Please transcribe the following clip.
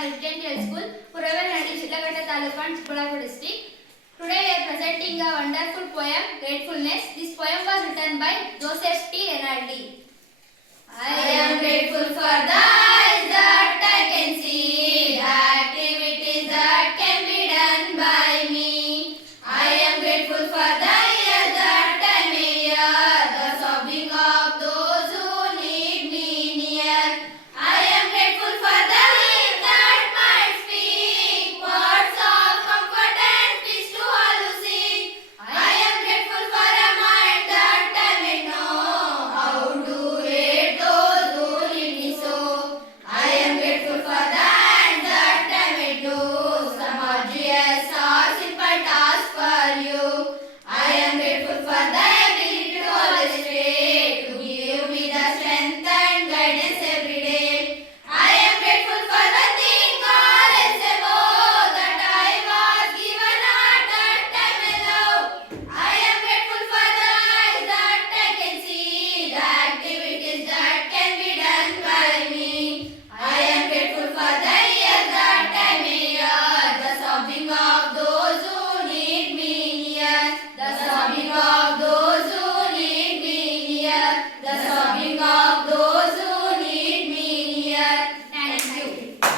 Residential School, Puravanadi, Shitlaghatta Taluka, and Chikkaballapur District. Today we are presenting a wonderful poem, Gratefulness. This poem was written by Joseph T. Renaldi. I am grateful for the